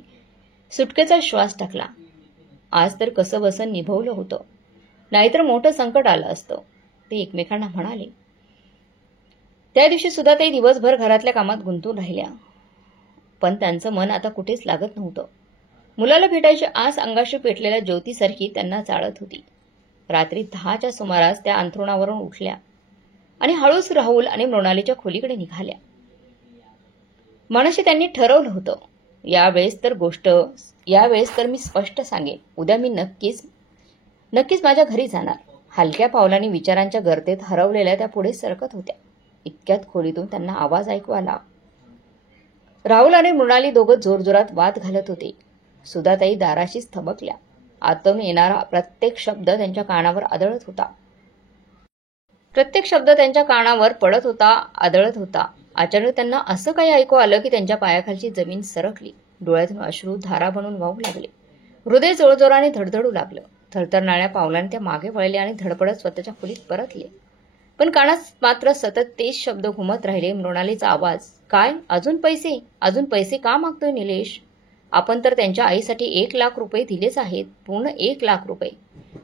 सुटकेचा श्वास टाकला. आज तर कसं बसं निभवलं होतं, नाहीतर मोठं संकट आलं असतं, ते एकमेकांना म्हणाले. त्या दिवशी सुधाताई दिवसभर घरातल्या कामात गुंतून राहिल्या, पण त्यांचं मन आता कुठेच लागत नव्हतं. मुलाला भेटायची आस अंगाशी पेटलेल्या ज्योतीसारखी त्यांना चाळत होती. रात्री 10च्या सुमारास त्या अंथरुणावरून उठल्या आणि हळूच राहुल आणि मृणालीच्या खोलीकडे निघाल्या. मनाशी त्यांनी ठरवलं होतं, यावेळेस तर मी स्पष्ट सांगेन, उद्या मी नक्कीच माझ्या घरी जाणार. हलक्या पावलांनी विचारांच्या गर्तेत हरवलेल्या त्या पुढे सरकत होत्या. इतक्यात खोलीतून त्यांना आवाज ऐकू आला. राहुल आणि मृणाली दोघं जोरजोरात वाद घालत होते. सुधाताई दाराशीच थबकल्या. आतून येणारा प्रत्येक शब्द त्यांच्या कानावर आदळत होता. अचानक त्यांना असं काही ऐकू आलं की त्यांच्या पायाखालची जमीन सरकली. डोळ्यातून अश्रू धारा बनून वाहू लागले. हृदय जोरजोराने धडधडू लागलं. थरथरणाऱ्या पावलाने त्या मागे वळले आणि धडपडत स्वतःच्या खोलीत परतले. पण कानात मात्र सतत तेच शब्द घुमत राहिले. मृणालीचा आवाज, काय? अजून पैसे का मागतोय निलेश? आपण तर त्यांच्या आईसाठी 1 लाख रुपये दिलेच आहेत, पूर्ण 1 लाख रुपये.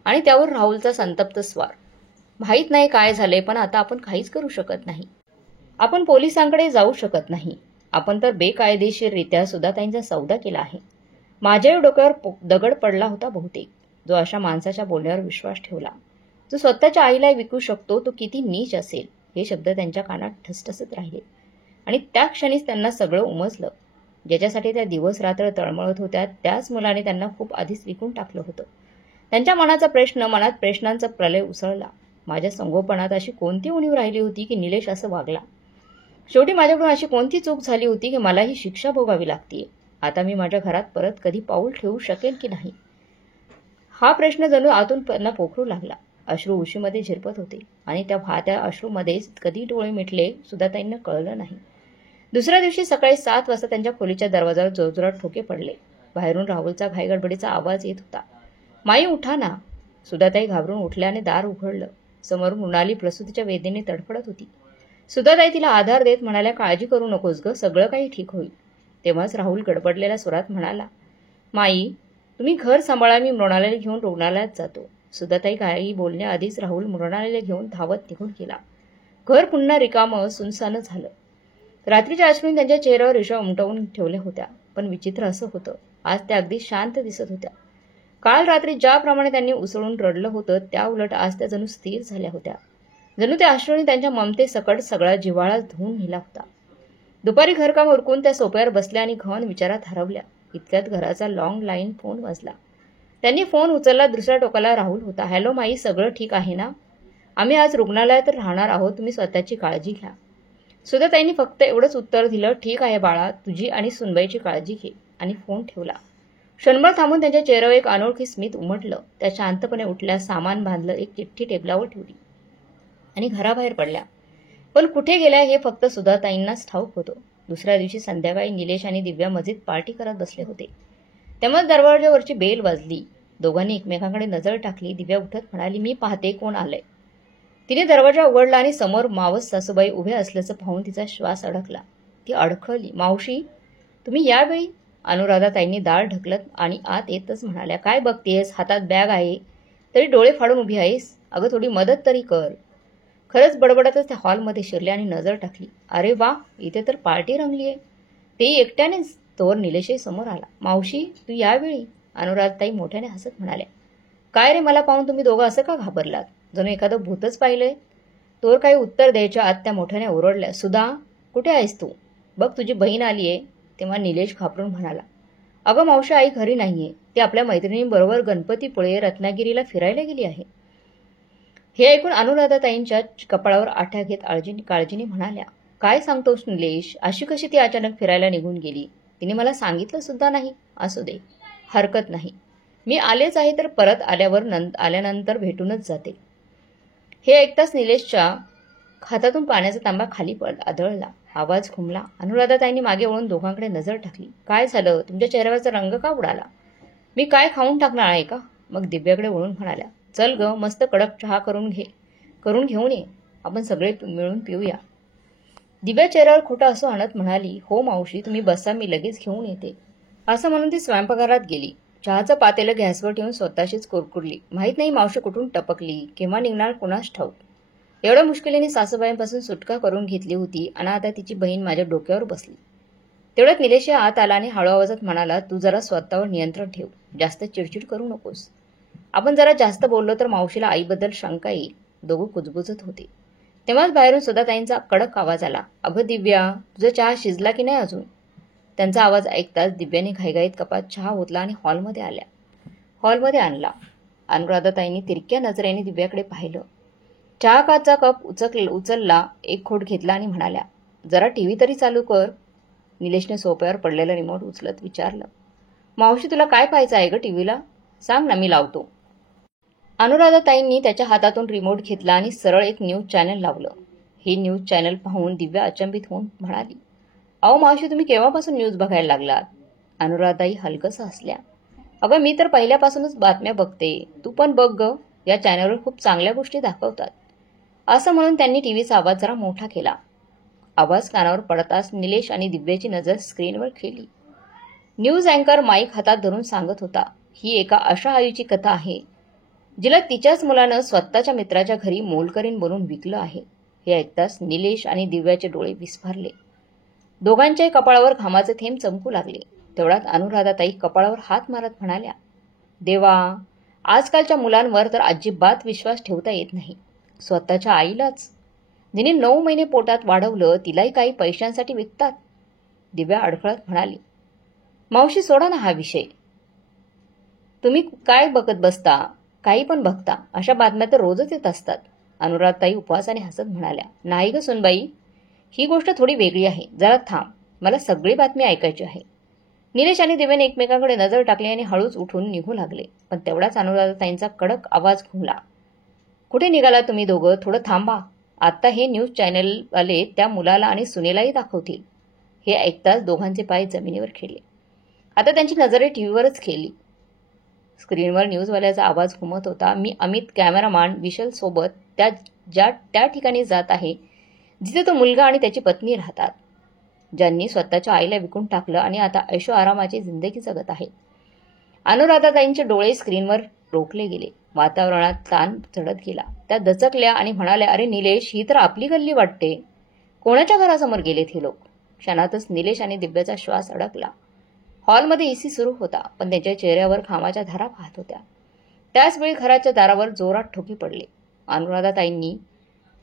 आणि त्यावर राहुलचा संतप्त स्वर, माहीत नाही काय झालंय, पण आता आपण काहीच करू शकत नाही. आपण पोलिसांकडे जाऊ शकत नाही. आपण तर बेकायदेशीररित्या सुधाताईंचा सौदा केला आहे. माझ्याही डोक्यावर दगड पडला होता बहुतेक, जो अशा माणसाच्या बोलण्यावर विश्वास ठेवला. जो स्वतःच्या आईला विकू शकतो, तो किती नीच असेल. हे शब्द त्यांच्या कानात ठसठसत राहिले. आणि त्या क्षणीच त्यांना सगळं उमजलं. ज्याच्यासाठी त्या दिवस रात्र तळमळत होत्या, त्याच मुलाने त्यांना खूप आधीच विकून टाकलं होतं. त्यांच्या मनात प्रश्नांचा प्रलय उसळला. माझ्या संगोपनात अशी कोणती उणीव राहिली होती की निलेश असं वागला? शेवटी माझ्याकडून अशी कोणती चूक झाली होती की मला ही शिक्षा भोगावी लागतीये? आता मी माझ्या घरात परत कधी पाऊल ठेवू शकेन की नाही? हा प्रश्न जणू आतून त्यांना पोखरू लागला. अश्रू उशीमध्ये झिरपत होते आणि त्या वाहत्या अश्रूमध्येच कधी डोळे मिटले सुधाताईंना कळलं नाही. दुसऱ्या दिवशी सकाळी 7 वाजता त्यांच्या खोलीच्या दरवाजावर जोरजोरात ठोके पडले. बाहेरून राहुलचा घाईगडबडीचा आवाज येत होता. माई, उठा ना. सुधाताई घाबरून उठल्या आणि दार उघडलं. समोर मृणाली प्रसूतीच्या वेदनेने तडफडत होती. सुधाताई तिला आधार देत म्हणाल्या, काळजी करू नकोस ग, सगळं काही ठीक होईल. तेव्हाच राहुल गडबडलेल्या स्वरात म्हणाला, माई, तुम्ही घर सांभाळा, मी मृणालीला घेऊन रुग्णालयात जातो. सुधाताई काही बोलण्याआधीच राहुल मृणालीला घेऊन धावत निघून गेला. घर पुन्हा रिकामं सुनसान झालं. रात्रीच्या अश्रूंनी त्यांच्या चेहऱ्यावर रेषा उमटवून ठेवल्या होत्या. पण विचित्र असं होतं, आज त्या अगदी शांत दिसत होत्या. काल रात्री ज्याप्रमाणे त्यांनी उसळून रडलं होतं, त्या उलट आज त्या जणू स्थिर झाल्या होत्या. जणू त्या अश्रूंनी त्यांच्या ममतेसकट सगळा जिव्हाळा धुवून नेला होता. दुपारी घरकाम उरकून त्या सोप्यावर बसल्या आणि घन विचारात हरवल्या. इतक्यात घराचा लॉंग लाईन फोन वाजला. त्यांनी फोन उचलला. दुसऱ्या टोकाला राहुल होता. हॅलो माई, सगळं ठीक आहे ना? आम्ही आज रुग्णालयात राहणार आहोत, तुम्ही स्वतःची काळजी घ्या. सुधाताईंनी फक्त एवढंच उत्तर दिलं, ठीक आहे बाळा, तुझी आणि सुनबाईची काळजी घे, आणि फोन ठेवला. क्षणभर थांबून त्यांच्या चेहऱ्यावर एक अनोळखी स्मित उमटलं. त्या शांतपणे उठल्या, सामान बांधलं, एक चिठ्ठी टेबलावर ठेवली आणि घराबाहेर पडल्या. पण कुठे गेल्या हे फक्त सुधाताईंनाच ठाऊक होतं. दुसऱ्या दिवशी संध्याकाळी निलेश आणि दिव्या मस्जिद पार्टी करत बसले होते. तेव्हाच दरवाजावरची बेल वाजली. दोघांनी एकमेकांकडे नजर टाकली. दिव्या उठत म्हणाली, मी पाहते कोण आलंय. तिने दरवाजा उघडला आणि समोर मावस सासूबाई उभ्या असल्याचं पाहून तिचा श्वास अडकला. ती अडखळली. मावशी, तुम्ही यावेळी? अनुराधाताईंनी दार ढकलत आणि आत येतच म्हणाल्या, काय बघतेस? हातात बॅग आहे तरी डोळे फाडून उभी आहेस? अगं थोडी मदत तरी कर. खरंच बडबडतच त्या हॉलमध्ये शिरल्या आणि नजर टाकली. अरे वा, इथे तर पार्टी रंगलीये, तेही एकट्यानेच. तोवर निलेशही समोर आला. मावशी, तू यावेळी? अनुराधाताई मोठ्याने हसत म्हणाल्या, काय रे, मला पाहून तुम्ही दोघं असं का घाबरलात? जणू एखादं भूतच पाहिलंय. तोवर काही उत्तर द्यायच्या आत त्या मोठ्याने ओरडल्या, सुधा, कुठे आहेस तू? बघ, तुझी बहीण आलीये. तेव्हा निलेश घाबरून म्हणाला, अगं मावशी, आई घरी नाहीये. ती आपल्या मैत्रिणींबरोबर गणपतीपुळे रत्नागिरीला फिरायला गेली आहे. हे ऐकून अनुराधाताईंच्या कपाळावर आठ्या घेत काळजीने म्हणाल्या, काय सांगतोस निलेश? अशी कशी ती अचानक फिरायला निघून गेली? तिने मला सांगितलं सुद्धा नाही. असू दे, हरकत नाही. मी आलेच आहे तर परत आल्यानंतर भेटूनच जाते. हे ऐकताच निलेशच्या हातातून पाण्याचा तांबा खाली आदळला. आवाज घुमला. अनुराधाताईंनी मागे वळून दोघांकडे नजर टाकली. काय झालं? तुमच्या चेहऱ्यावरचा रंग का उडाला? मी काय खाऊन टाकणार आहे का? मग दिव्याकडे वळून म्हणाल्या, चल ग, मस्त कडक चहा करून घेऊन ये. आपण सगळे मिळून पिऊया. दिव्या चेहऱ्यावर खोटं असं आणत म्हणाली, हो मावशी, तुम्ही बसा, मी लगेच घेऊन येते. असं म्हणून ती स्वयंपाकघरात गेली. चहाचं पातेलं गॅसवर ठेवून स्वतःशीच कुरकुरली. माहीत नाही मावशी कुठून टपकली, केव्हा निघणार कुणास ठाऊक. एवढ्या मुश्किलीने सासूबाईंपासून सुटका करून घेतली होती आणि आता तिची बहीण माझ्या डोक्यावर बसली. तेवढ्यात निलेश आत आला आणि हळू आवाजात म्हणाला, तू जरा स्वतःवर नियंत्रण ठेव. जास्त चिडचिड करू नकोस. आपण जरा जास्त बोललो तर मावशीला आईबद्दल शंका येईल. दोघं कुजबुजत होते. तेव्हाच बाहेरून सुधाताईंचा कडक आवाज आला, अगं दिव्या, तुझा चहा शिजला की नाही अजून? त्यांचा आवाज ऐकताच दिव्याने घाईघाईत कपात चहा ओतला आणि हॉलमध्ये आणला. अनुराधाताईंनी तिरक्या नजरेने दिव्याकडे पाहिलं. चहाचा कप उचलला, एक घोट घेतला आणि म्हणाल्या, जरा टीव्ही तरी चालू कर. निलेशने सोफ्यावर पडलेलं रिमोट उचलत विचारलं, मावशी तुला काय पाहायचं आहे ग टीव्हीला? सांग ना, मी लावतो. अनुराधाताईंनी त्याच्या हातातून रिमोट घेतला आणि सरळ एक न्यूज चॅनल लावलं. हे न्यूज चॅनल पाहून दिव्या अचंबित होऊन म्हणाली, अहो मावशी, तुम्ही केव्हापासून न्यूज बघायला लागलात? अनुराधाताई हलकसं हसल्या, अगं मी तर पहिल्यापासूनच बातम्या बघते, तू पण बघ ग, या चॅनलवर खूप चांगल्या गोष्टी दाखवतात. असं म्हणून त्यांनी टीव्हीचा आवाज जरा मोठा केला. आवाज कानावर पडताच निलेश आणि दिव्याची नजर स्क्रीनवर खेळली. न्यूज अँकर माईक हातात धरून सांगत होता, ही एका अशा आईची कथा आहे जिला तिच्याच मुलानं स्वतःच्या मित्राच्या घरी मोलकरीण बनवून विकलं आहे. हे ऐकताच निलेश आणि दिव्याचे डोळे विस्फारले. दोघांच्याही कपाळावर घामाचे थेंब चमकू लागले. तेवढ्यात अनुराधाताई कपाळावर हात मारत म्हणाल्या, देवा, आजकालच्या मुलांवर तर अजिबात विश्वास ठेवता येत नाही. स्वतःच्या आईलाच जिने 9 महिने पोटात वाढवलं तिलाही काही पैशांसाठी विकतात. दिव्या अडखळत म्हणाली, मावशी सोडा ना हा विषय. तुम्ही काय बघत बसता? काही पण बघता, अशा बातम्या तर रोजच येत असतात. अनुराधाताई उपवासाने हसत म्हणाल्या, नाही ग सुनबाई, ही गोष्ट थोडी वेगळी आहे. जरा थांब, मला सगळी बातमी ऐकायची आहे. निलेश आणि दिव्याने एकमेकांकडे नजर टाकली आणि हळूच उठून निघू लागले. पण तेवढाच अनुराधाताईंचा कडक आवाज घुमला, कुठे निघाला तुम्ही दोघं? थोडं थांबा. आता हे न्यूज चॅनलवाले त्या मुलाला आणि सुनेलाही दाखवतील. हे ऐकताच दोघांचे पाय जमिनीवर खेळले. आता त्यांची नजर टीव्हीवरच खेळली. स्क्रीनवर न्यूजवाल्याचा आवाज घुमत होता, मी अमित कॅमेरामॅन विशाल सोबत त्या ठिकाणी जात आहे जिथे तो मुलगा आणि त्याची पत्नी राहतात, ज्यांनी स्वतःच्या आईला विकून टाकलं आणि आता ऐशो आरामाची जिंदगी जगत आहेत. अनुराधाताईंचे डोळे स्क्रीनवर रोखले गेले. वातावरणात ताण चढत गेला. त्या दचकल्या आणि म्हणाल्या, अरे निलेश, ही तर आपली गल्ली वाटते. कोणाच्या घरासमोर गेलेत हे लोक? क्षणातच निलेश आणि दिव्याचा श्वास अडकला. हॉलमध्ये एसी सुरू होता, पण त्यांच्या चेहऱ्यावर घामाच्या धारा पाहत होत्या. त्याचवेळी घराच्या दारावर जोरात ठोके पडले. अनुराधाताईंनी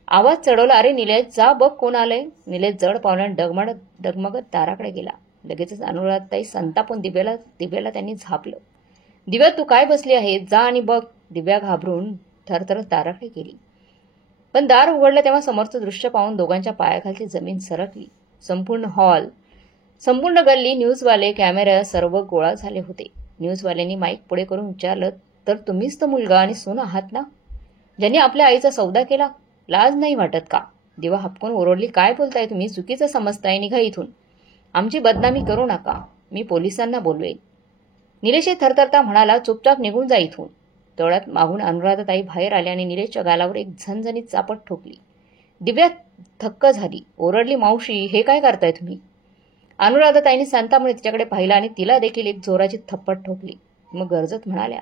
आवाज चढवला, अरे निलेश, जा बघ कोण आलंय. निलेश जड पावलाने डगमगत दाराकडे गेला. लगेचच अनुराधाताई संतापून दिव्याला त्यांनी झापलं. दिव्या, तू काय बसली आहे? जा आणि बघ. दिव्या घाबरून थरथरत दाराकडे गेली. पण दार उघडलं तेव्हा समोरचं दृश्य पाहून दोघांच्या पायाखालची जमीन सरकली. संपूर्ण हॉल, संपूर्ण गल्ली, न्यूजवाले, कॅमेरा सर्व गोळा झाले होते. न्यूजवाल्यांनी माईक पुढे करून विचारलं, तर तुम्हीच तो मुलगा आणि सून आहात ना, ज्यांनी आपल्या आईचा सौदा केला? लाज नाही वाटत का? दिवा हपकून ओरडली, काय बोलताय तुम्ही? चुकीचं समजताय, निघा इथून. आमची बदनामी करू नका, मी पोलिसांना बोलवेन. निलेश थरथरता म्हणाला, चुपचाप निघून जा इथून. तेवढ्यात मागून अनुराधाताई बाहेर आल्या आणि निलेशच्या गालावर एक झणझणीत चापट ठोकली. दिव्या थक्क झाली, ओरडली, मावशी, हे काय करताय तुम्ही? अनुराधाताईंनी शांतापणे तिच्याकडे पाहिलं आणि तिला देखील एक जोराची थप्पड ठोकली. मग गरजत म्हणाल्या,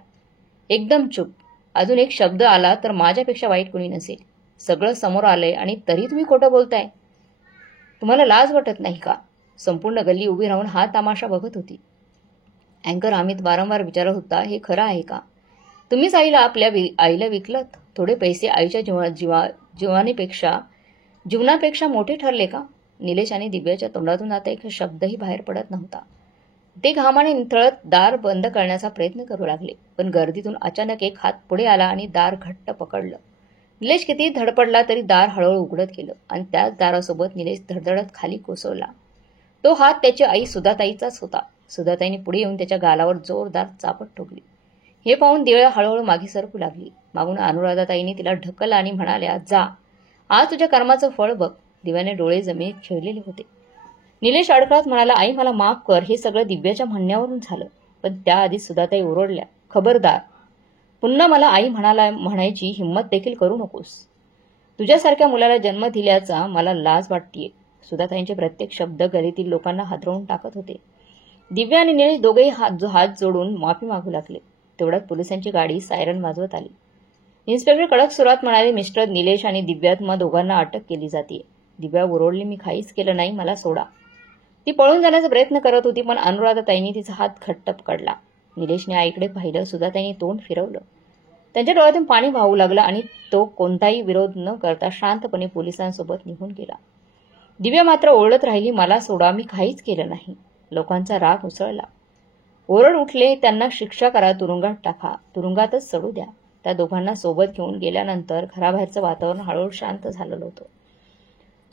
एकदम चूप. अजून एक शब्द आला तर माझ्यापेक्षा वाईट कोणी नसेल. सगळं समोर आलंय आणि तरी तुम्ही खोटं बोलताय. तुम्हाला लाज वाटत नाही का? संपूर्ण गल्ली उभी राहून हा तमाशा बघत होती. अँकर अमित वारंवार विचारत होता, हे खरं आहे का? तुम्हीच आपल्या आईला विकलत? थोडे पैसे आईच्या जीवनापेक्षा मोठे ठरले का? निलेश आणि दिव्याच्या तोंडातून आता एक शब्दही बाहेर पडत नव्हता. ते घामाने निथळत दार बंद करण्याचा प्रयत्न करू लागले. पण गर्दीतून अचानक एक हात पुढे आला आणि दार घट्ट पकडलं. निलेश कितीही धडपडला तरी दार हळूहळू उघडत गेलं आणि त्याच दारासोबत निलेश धडधडत खाली कोसळला. तो हात त्याची आई सुधाताईचाच होता. सुधाताईने पुढे येऊन त्याच्या गालावर जोरदार चापट ठोकली. हे पाहून दिव्या हळूहळू मागे सरकू लागली. मागून अनुराधाताईने तिला ढकललं आणि म्हणाल्या, जा, आज तुझ्या कर्माचं फळ बघ. दिव्याने डोळे जमिनीत खिळलेले होते. निलेश अडकळत म्हणाला, आई मला माफ कर. हे सगळं दिव्याच्या म्हणण्यावरून झालं. पण त्याआधी सुधाताई ओरडल्या, खबरदार, पुन्हा मला आई म्हणायची हिंमत देखील करू नकोस. तुझ्यासारख्या मुलाला जन्म दिल्याचा मला लाज वाटतेय. सुधाताईंचे प्रत्येक शब्द गलीतील लोकांना हादरवून टाकत होते. दिव्या आणि निलेश दोघेही हात जोडून माफी मागू लागले. तेवढ्यात पोलिसांची गाडी सायरन वाजवत आली. इन्स्पेक्टर कडक सुरात म्हणाले, मिस्टर, निलेश आणि दिव्यात्मा दोघांना अटक केली जाते. दिव्या ओरडली, मी काहीच केलं नाही, मला सोडा. ती पळून जाण्याचा प्रयत्न करत होती, पण अनुराधाताईंनी तिचा हात घट्ट पकडला. निलेशने आईकडे पाहिलं. सुधाताईंनी तोंड फिरवलं. त्यांच्या डोळ्यातून पाणी वाहू लागलं आणि तो कोणताही विरोध न करता शांतपणे पोलिसांसोबत निघून गेला. दिव्या मात्र ओरडत राहिली, मला सोडा, मी काहीच केलं नाही. लोकांचा राग उसळला. ओरड उठले, त्यांना शिक्षा करा, तुरुंगात टाका, तुरुंगातच चढू द्या. त्या दोघांना सोबत घेऊन गेल्यानंतर घराबाहेरचं वातावरण हळूहळू शांत झालेलं होतं.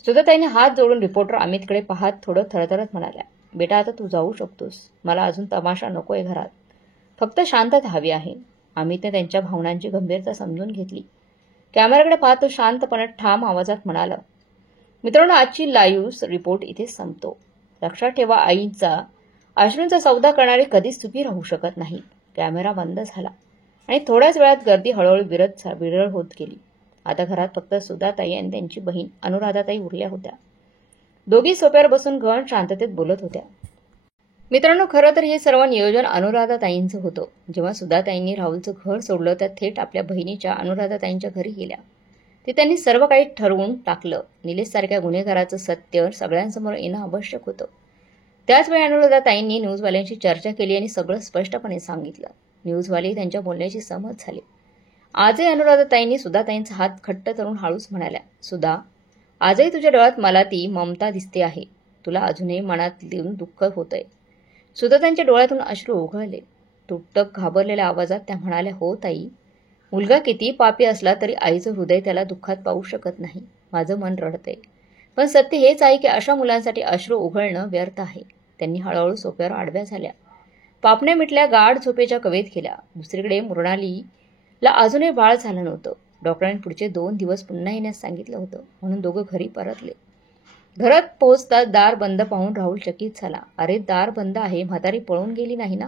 सुधाताईने हात जोडून रिपोर्टर अमितकडे पाहत थोडं थरथरत म्हणाल्या, बेटा, आता तू जाऊ शकतोस. मला अजून तमाशा नकोय घरात. फक्त शांतता हवी आहे. अमितने त्यांच्या भावनांची गंभीरता समजून घेतली. कॅमेराकडे पाहत तो शांतपणे ठाम आवाजात म्हणाला, मित्रांनो, आजची लाईव्ह रिपोर्ट इथे संपतो. लक्षात ठेवा, आईचा अश्रूंचा सौदा करणारे कधीच सुखी राहू शकत नाही. कॅमेरा बंद झाला आणि थोड्याच वेळात गर्दी हळूहळू विरळ होत गेली. आता घरात फक्त सुधाताई आणि त्यांची बहीण अनुराधाताई उरल्या होत्या. दोघी सोप्यावर बसून गहन शांततेत बोलत होत्या. मित्रांनो, खरं तर हे सर्व नियोजन अनुराधाताईंचं होतं. जेव्हा सुधाताईंनी राहुलचं घर सोडलं, त्या थेट आपल्या बहिणीच्या अनुराधाताईंच्या घरी गेल्या. ते त्यांनी सर्व काही ठरवून टाकलं. निलेशसारख्या गुन्हेगाराचं सत्य सगळ्यांसमोर येणं आवश्यक होतं. त्याचवेळी अनुराधाताईंनी न्यूजवाल्यांशी चर्चा केली आणि सगळं स्पष्टपणे सांगितलं. न्यूजवाले त्यांच्या बोलण्याची सहमत झाले. आजही अनुराधाताईंनी सुधाताईंचा हात घट्ट धरून हळूच म्हणाल्या, सुधा, आजही तुझ्या डोळ्यात मला ती ममता दिसते आहे. तुला अजूनही मनात लिहून दुःख होतंय. सुधाताईंच्या डोळ्यातून अश्रू ओघळले. तुटक घाबरलेल्या आवाजात त्या म्हणाल्या, हो ताई, मुलगा किती पापी असला तरी आईचं हृदय त्याला दुःखात पाहू शकत नाही. माझं मन रडतंय. पण सत्य हेच आहे की अशा मुलांसाठी अश्रू उघळणं व्यर्थ आहे. त्यांनी हळूहळू सोफ्यावर आडव्या झाल्या. पापण्या मिटल्या, गाढ झोपेच्या कवेत गेल्या. दुसरीकडे मृणालीला अजूनही बाळ झालं नव्हतं. डॉक्टरांनी पुढचे 2 दिवस पुन्हा येण्यास सांगितलं होतं. म्हणून दोघं घरी परतले. घरात पोहोचताच दार बंद पाहून राहुल चकित झाला. अरे, दार बंद आहे, म्हातारी पळून गेली नाही ना?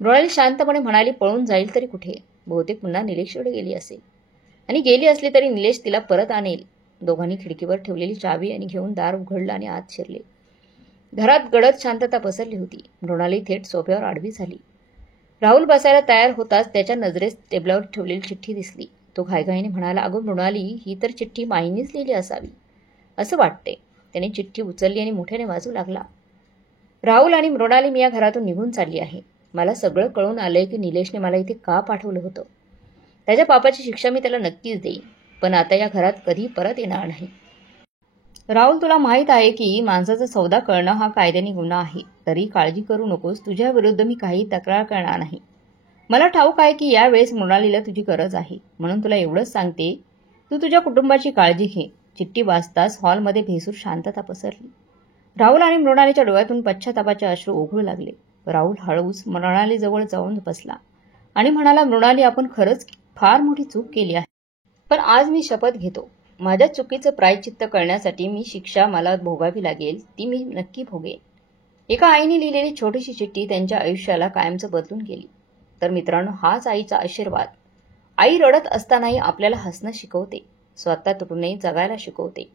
मृणाली शांतपणे म्हणाली, पळून जाईल तरी कुठे? बहुतेक पुन्हा निलेशकडे गेली असेल. आणि गेली असली तरी निलेश तिला परत आणेल. दोघांनी खिडकीवर ठेवलेली चावी आणि घेऊन दार उघडलं आणि आत शिरले. घरात गडद शांतता पसरली होती. मृणाली थेट सोफ्यावर आडवी झाली. राहुल बसायला तयार होताच त्याच्या नजरेस टेबलावर ठेवलेली चिठ्ठी दिसली. तो घाईघाईने म्हणाला, अगं मृणाली, ही तर चिठ्ठी माईंनीच लिहिली असावी असं वाटते. त्याने चिठ्ठी उचलली आणि मोठ्याने वाजू लागला. राहुल आणि मृणाली, मी या घरातून निघून चालली आहे. मला सगळं कळून आलंय की निलेशने मला इथे का पाठवलं होतं. त्याच्या पापाची शिक्षा मी त्याला नक्कीच देईन. पण आता या घरात कधी परत येणार नाही. राहुल, तुला माहीत आहे की माणसाचा सौदा करणं हा कायद्याने गुन्हा आहे. तरी काळजी करू नकोस. तुझ्या विरुद्ध मी काही तक्रार करणार नाही. मला ठाऊक आहे की यावेळेस मृणालीला तुझी गरज आहे. म्हणून तुला एवढंच सांगते, तू तुझ्या कुटुंबाची काळजी घे. चिठ्ठी वाचताच हॉलमध्ये भेसूर शांतता पसरली. राहुल आणि मृणालीच्या डोळ्यातून पश्चातापाचे अश्रू ओघळू लागले. राहुल हळूच मृणालीजवळ जाऊन बसला आणि म्हणाला, मृणाली, आपण खरंच फार मोठी चूक केली आहे. पण आज मी शपथ घेतो, माझ्या चुकीचं प्रायश्चित्त करण्यासाठी मी शिक्षा मला भोगावी लागेल ती मी नक्की भोगेन. एका आईने लिहिलेली छोटीशी चिठ्ठी त्यांच्या आयुष्याला कायमचं बदलून गेली. तर मित्रांनो, हाच आईचा आशीर्वाद. आई रडत असतानाही आपल्याला हसणं शिकवते, स्वतः तुटूनही जगायला शिकवते.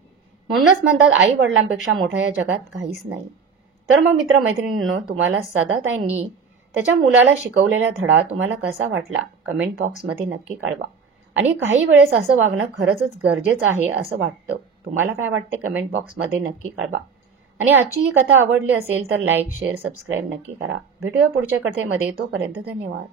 म्हणूनच म्हणतात, आई वडिलांपेक्षा मोठा या जगात काहीच नाही. तर मग मित्रमैत्रिणींनो, तुम्हाला सदाताईंनी त्याच्या मुलाला शिकवलेला धडा तुम्हाला कसा वाटला कमेंट बॉक्समध्ये नक्की कळवा. आणि काही वेळेस असं वागणं खरंच गरजेचं आहे असं वाटतं. तुम्हाला काय वाटते कमेंट बॉक्समध्ये नक्की कळवा. आणि आजची ही कथा आवडली असेल तर लाईक, शेअर, सबस्क्राईब नक्की करा. भेटूया पुढच्या कथेमध्ये. तोपर्यंत धन्यवाद.